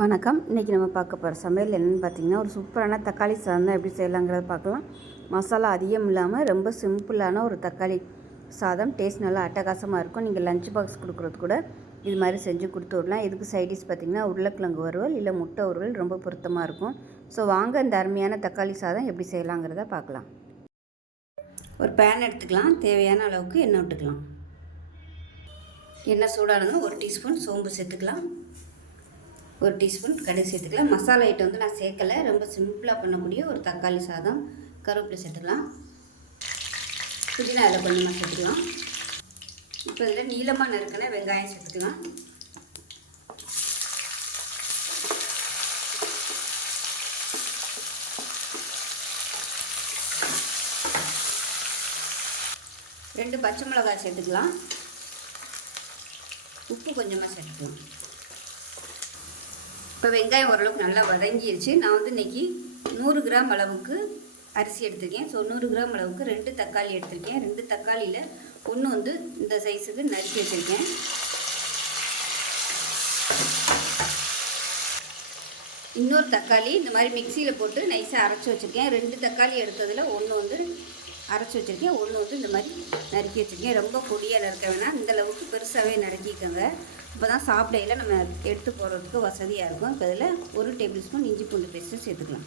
வணக்கம். இன்றைக்கி நம்ம பார்க்க போகிற சமையல் என்னென்னு பார்த்தீங்கன்னா, ஒரு சூப்பரான தக்காளி சாதம் தான் எப்படி செய்யலாங்கிறத பார்க்கலாம். மசாலா அதிகம் இல்லாமல் ரொம்ப சிம்பிளான ஒரு தக்காளி சாதம். டேஸ்ட் நல்லா அட்டகாசமாக இருக்கும். நீங்கள் லஞ்ச் பாக்ஸ் கொடுக்குறது கூட இது மாதிரி செஞ்சு கொடுத்து விடலாம். இதுக்கு சைடிஷ் பார்த்திங்கன்னா உருளைக்கிழங்கு வறுவல் இல்லை முட்டை வறுவல் ரொம்ப பொருத்தமாக இருக்கும். ஸோ வாங்க இந்த அருமையான தக்காளி சாதம் எப்படி செய்யலாங்கிறத பார்க்கலாம். ஒரு பேன் எடுத்துக்கலாம். தேவையான அளவுக்கு எண்ணெய் விட்டுக்கலாம். எண்ணெய் சூடானதும் 1 டீஸ்பூன் சோம்பு சேர்த்துக்கலாம். 1 டீஸ்பூன் கடுகு சேர்த்துக்கலாம். மசாலா ஐட்டம் வந்து நான் சேர்க்கலை. ரொம்ப சிம்பிளாக பண்ணக்கூடிய ஒரு தக்காளி சாதம். கருவேப்பிலை சேர்த்துக்கலாம். புதினா அதில் கொஞ்சமாக சேர்த்துக்கலாம். இப்போ இதில் நீளமாக நறுக்கின வெங்காயம் சேர்த்துக்கலாம். ரெண்டு பச்சை மிளகாய் சேர்த்துக்கலாம். உப்பு கொஞ்சமாக சேர்த்துக்கலாம். இப்போ வெங்காயம் ஓரளவுக்கு நல்லா வதங்கிடுச்சு. நான் வந்து இன்றைக்கி 100 கிராம் அளவுக்கு அரிசி எடுத்திருக்கேன். ஸோ 100 கிராம் அளவுக்கு 2 தக்காளி எடுத்திருக்கேன். 2 தக்காளியில் ஒன்று வந்து இந்த சைஸுக்கு நறுக்கி வச்சுருக்கேன். இன்னொரு தக்காளி இந்த மாதிரி மிக்சியில் போட்டு நைஸாக அரைச்சி வச்சுருக்கேன். 2 தக்காளி எடுத்ததில் ஒன்று வந்து அரைச்சி வச்சுருக்கேன், ஒன்று வந்து இந்த மாதிரி நறுக்கி வச்சுருக்கேன். ரொம்ப பொடியாக நறுக்க வேணாம், இந்தளவுக்கு பெருசாகவே நறுக்கிக்கோங்க. இப்போ தான் சாப்பிடையில் நம்ம எடுத்து போடுறதுக்கு வசதியாக இருக்கும். இப்போ இதில் 1 டேபிள் ஸ்பூன் இஞ்சி பூண்டு பேஸ்ட்டு சேர்த்துக்கலாம்.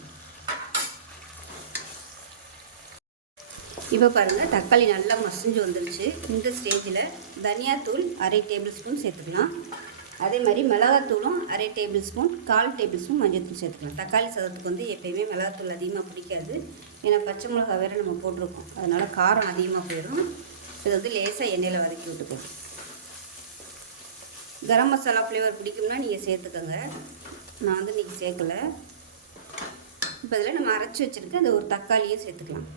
இப்போ பாருங்கள் தக்காளி நல்லா மசிஞ்சு வந்துருச்சு. இந்த ஸ்டேஜில் தனியாத்தூள் 1/2 டேபிள் ஸ்பூன் சேர்த்துக்கலாம். அதே மாதிரி மிளகாத்தூளும் 1/2 டேபிள் ஸ்பூன், 1/4 டேபிள் ஸ்பூன் மஞ்சள்தூள் சேர்த்துக்கலாம். தக்காளி சாதத்துக்கு வந்து எப்போயுமே மிளகாத்தூள் அதிகமாக பிடிக்காது. ஏன்னா பச்சை மிளகா வேறு நம்ம போட்டிருக்கோம், அதனால் காரம் அதிகமாக போயிடும். இது வந்து லேசாக எண்ணெயில் வதக்கி விட்டுக்கணும். கரம் மசாலா ஃப்ளேவர் பிடிக்கும்னா நீங்கள் சேர்த்துக்கோங்க. நான் வந்து இன்றைக்கி சேர்க்கலை. இப்போ இதில் நம்ம அரைச்சி வச்சுருக்க அந்த ஒரு தக்காளியும் சேர்த்துக்கலாம்.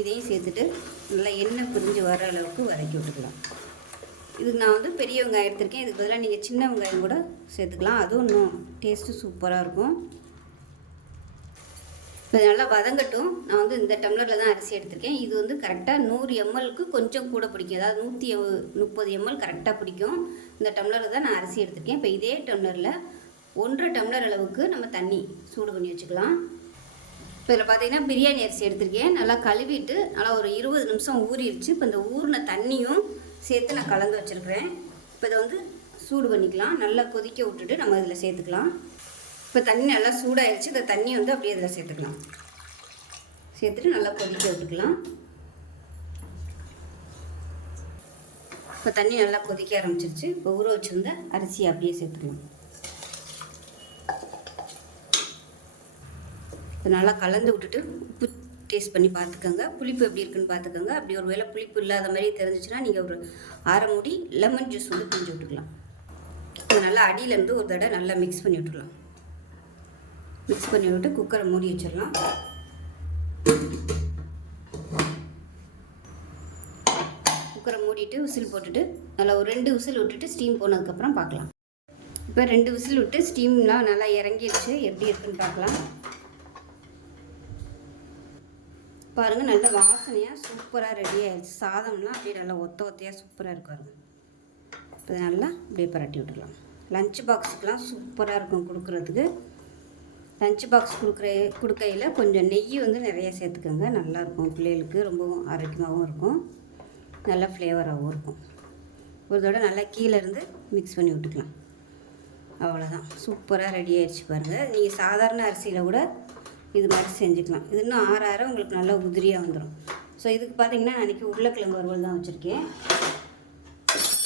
இதையும் சேர்த்துட்டு நல்லா எண்ணெய் பிரிஞ்சு வர அளவுக்கு வதக்கி விட்டுக்கலாம். இதுக்கு நான் வந்து பெரிய வெங்காயம் எடுத்திருக்கேன். இதுக்கு பதிலாக நீங்கள் சின்ன வெங்காயம் கூட சேர்த்துக்கலாம். அதுவும் இன்னும் டேஸ்ட்டு சூப்பராக இருக்கும். இப்போ நல்லா வதங்கட்டும். நான் வந்து இந்த டம்ளரில் தான் அரிசி எடுத்திருக்கேன். இது வந்து கரெக்டாக 100 mlக்கு கொஞ்சம் கூட பிடிக்கும். அதாவது 130 ml கரெக்டாக பிடிக்கும். இந்த டம்ளரில் தான் நான் அரிசி எடுத்திருக்கேன். இப்போ இதே டம்ளரில் 1.5 டம்ளர் அளவுக்கு நம்ம தண்ணி சூடு பண்ணி வச்சுக்கலாம். இப்போ இதில் பார்த்தீங்கன்னா பிரியாணி அரிசி எடுத்திருக்கேன். நல்லா கழுவிட்டு நல்லா ஒரு 20 நிமிஷம் ஊறிடுச்சு. இப்போ இந்த ஊறின தண்ணியும் சேர்த்து நான் கலந்து வச்சுருக்கிறேன். இப்போ இதை வந்து சூடு பண்ணிக்கலாம். நல்லா கொதிக்க விட்டுட்டு நம்ம இதில் சேர்த்துக்கலாம். இப்போ தண்ணி நல்லா சூடாகிடுச்சு. இந்த தண்ணி வந்து அப்படியே இதில் சேர்த்துக்கலாம். சேர்த்துட்டு நல்லா கொதிக்க விட்டுக்கலாம். இப்போ தண்ணி நல்லா கொதிக்க ஆரம்பிச்சிருச்சு. இப்போ ஊற வச்சுருந்த அரிசி அப்படியே சேர்த்துக்கலாம். இப்போ நல்லா கலந்து விட்டுட்டு உப்பு டேஸ்ட் பண்ணி பார்த்துக்கோங்க. புளிப்பு எப்படி இருக்குன்னு பார்த்துக்கோங்க. அப்படி ஒரு வேளை புளிப்பு இல்லாத மாதிரி தெரிஞ்சிச்சுன்னா நீங்கள் ஒரு 1/2 மூடி லெமன் ஜூஸ் வந்து பிழிஞ்சு விட்டுக்கலாம். இது நல்லா அடியிலேருந்து ஒரு தடவை நல்லா மிக்ஸ் பண்ணி விட்டுக்கலாம். மிக்ஸ் பண்ணி விட்டு குக்கரை மூடி வச்சிடலாம். குக்கரை மூடிட்டு விசில் போட்டுட்டு நல்லா ஒரு 2 விசில் விட்டுட்டு ஸ்டீம் போனதுக்கப்புறம் பார்க்கலாம். இப்போ 2 விசில் விட்டு ஸ்டீம்லாம் நல்லா இறங்கிடுச்சு. எப்படி இருக்குன்னு பார்க்கலாம். பாருங்கள், நல்ல வாசனையாக சூப்பராக ரெடி ஆகிடுச்சு. சாதம்லாம் அப்படியே நல்லா ஒத்தையாக சூப்பராக இருக்கும். இப்போ நல்லா அப்படியே பரட்டி விட்டுடலாம். லஞ்ச் பாக்ஸுக்கெலாம் சூப்பராக இருக்கும் கொடுக்குறதுக்கு. லஞ்ச் பாக்ஸ் கொடுக்கையில் கொஞ்சம் நெய் வந்து நிறைய சேர்த்துக்கோங்க. நல்லாயிருக்கும். பிள்ளைகளுக்கு ரொம்பவும் ஆரோக்கியமாகவும் இருக்கும், நல்ல ஃப்ளேவராகவும் இருக்கும். ஒரு தடவை நல்லா கீழே இருந்து மிக்ஸ் பண்ணி விட்டுக்கலாம். அவ்வளோதான், சூப்பராக ரெடி ஆகிடுச்சு. பாருங்கள், நீங்கள் சாதாரண அரிசியில் கூட இது மாதிரி செஞ்சுக்கலாம். இது இன்னும் ஆற உங்களுக்கு நல்லா உதிரியாக வந்துடும். ஸோ இதுக்கு பார்த்தீங்கன்னா அன்றைக்கி உருளைக்கிழங்கு வறுவல் தான் வச்சுருக்கேன்.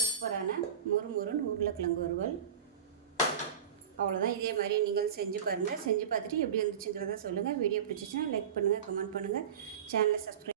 சூப்பரான மொறுமொறுன்னு உருளைக்கிழங்கு வறுவல். அவ்வளோதான். இதே மாதிரி நீங்கள் செஞ்சு பாருங்கள். செஞ்சு பார்த்துட்டு எப்படி வந்துச்சுங்கிறத சொல்லுங்கள். வீடியோ பிடிச்சிச்சின்னா லைக் பண்ணுங்கள், கமெண்ட் பண்ணுங்கள், சேனலை சப்ஸ்கிரைப்